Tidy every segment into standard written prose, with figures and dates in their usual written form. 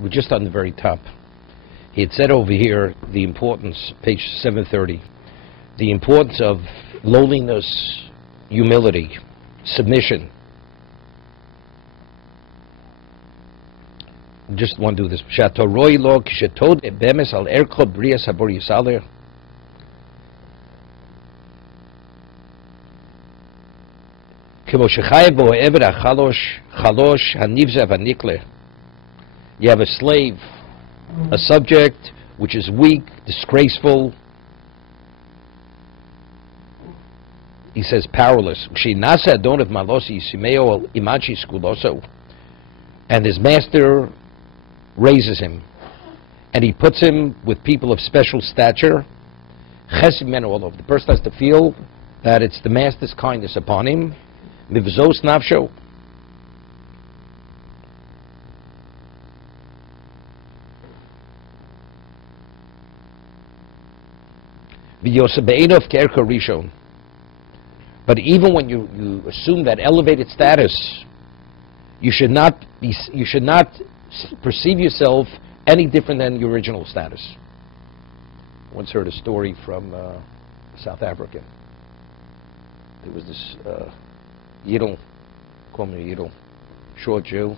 we're just on the very top. He had said over here the importance, page 730, the importance of lowliness, humility, submission. Just want to do this. Shatoroi lo kishetod bemes al erko brias habor yisaler. Kimo shechayev bo eved achalosh chalosh hanivze vanikle. You have a slave, a subject which is weak, disgraceful. He says powerless. And his master raises him, and he puts him with people of special stature. The person has to feel that it's the master's kindness upon him. Mivzos nafsho. But even when you assume that elevated status, you should not perceive yourself any different than your original status. I once heard a story from South Africa. There was this Yidel, call me Yidel, short Jew,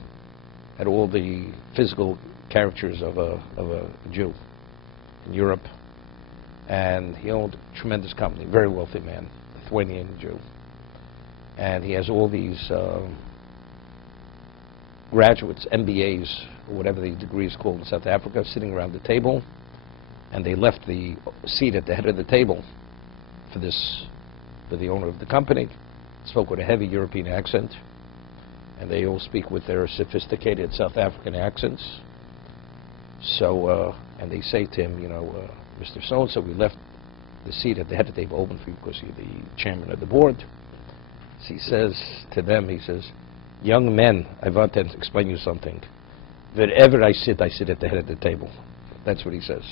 had all the physical characters of a Jew in Europe, and he owned a tremendous company, very wealthy man, Lithuanian Jew, and he has all these graduates, MBAs, or whatever the degree is called in South Africa, sitting around the table, and they left the seat at the head of the table for the owner of the company. Spoke with a heavy European accent, and they all speak with their sophisticated South African accents. So, and they say to him, Mr. So-and-so, we left the seat at the head of the table open for you because you're the chairman of the board. So he says to them, he says, young men, I want to explain you something. Wherever I sit at the head of the table. That's what he says.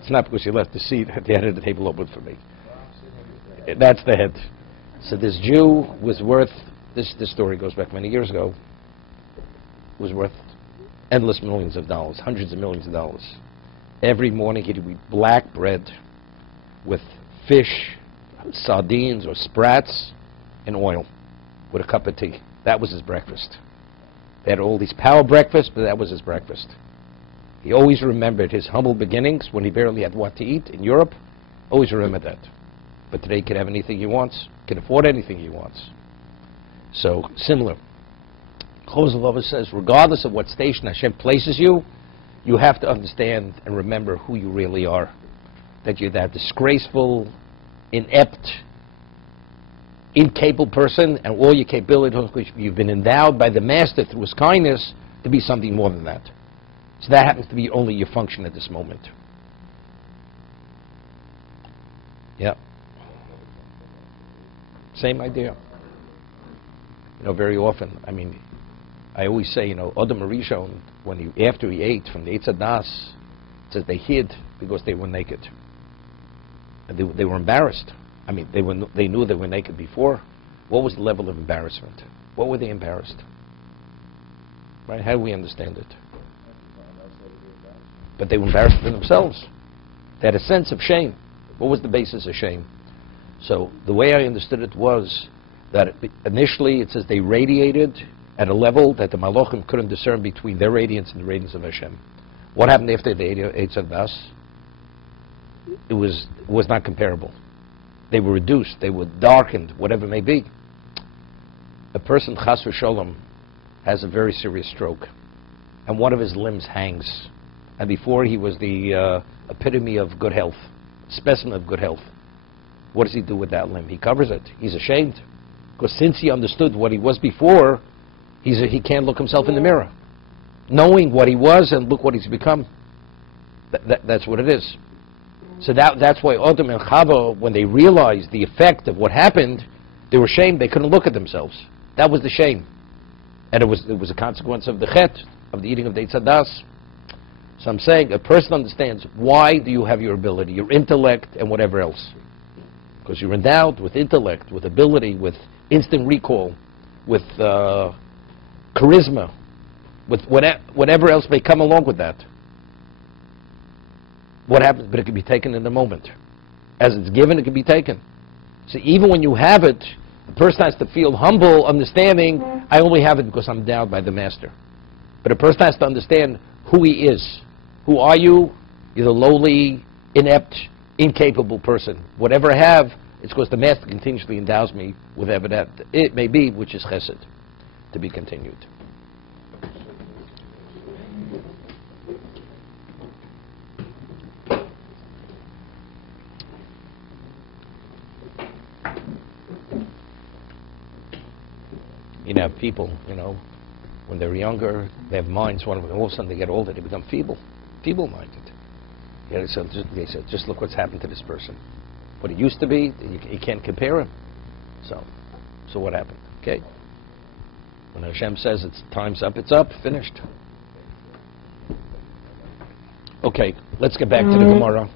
It's not because you left the seat at the head of the table open for me. That's the head. So this Jew was worth, this story goes back many years ago, was worth endless millions of dollars, hundreds of millions of dollars. Every morning he'd eat black bread with fish, sardines or sprats, and oil with a cup of tea. That was his breakfast. They had all these power breakfasts, but that was his breakfast. He always remembered his humble beginnings when he barely had what to eat in Europe. Always remembered that. But today he can have anything he wants, can afford anything he wants. So, similar. Chovos HaLevavos says, regardless of what station Hashem places you, you have to understand and remember who you really are. That you're that disgraceful, inept, incapable person, and all your capabilities, you've been endowed by the Master through his kindness to be something more than that. So that happens to be only your function at this moment. Yeah. Same idea. Very often, I always say, Adam Arishon, after he ate from the Eitz Hadas, says they hid because they were naked. And they were embarrassed. They knew they were naked before. What was the level of embarrassment? What were they embarrassed? Right? How do we understand it? But they were embarrassed for themselves. They had a sense of shame. What was the basis of shame? So the way I understood it was that initially it says they radiated at a level that the Malachim couldn't discern between their radiance and the radiance of Hashem. What happened after the Eitz Hadas? It was not comparable. They were reduced, they were darkened, whatever it may be. A person, chas v'sholom, has a very serious stroke, and one of his limbs hangs. And before he was the epitome of good health, specimen of good health. What does he do with that limb? He covers it. He's ashamed. Because since he understood what he was before, he can't look himself in the mirror. Knowing what he was and look what he's become. That's what it is. So that's why Adam and Chava, when they realized the effect of what happened, they were ashamed. They couldn't look at themselves. That was the shame. And it was a consequence of the chet, of the eating of the Eitz Hadas. So I'm saying a person understands why do you have your ability, your intellect, and whatever else. Because you're endowed with intellect, with ability, with instant recall, with charisma, with whatever else may come along with that. What happens? But it can be taken in a moment. As it's given, it can be taken. So even when you have it, the person has to feel humble, understanding, I only have it because I'm endowed by the master. But a person has to understand who he is. Who are you? You're the lowly, inept, incapable person. Whatever I have, it's because the master continuously endows me with whatever that it may be, which is chesed, to be continued. You know, people, when they're younger, they have minds, all of a sudden they get older, they become feeble-minded. So they said, just look what's happened to this person. What it used to be, you can't compare him. So what happened? Okay? When Hashem says it's time's up, it's up, finished. Okay, let's get back to the Gemara.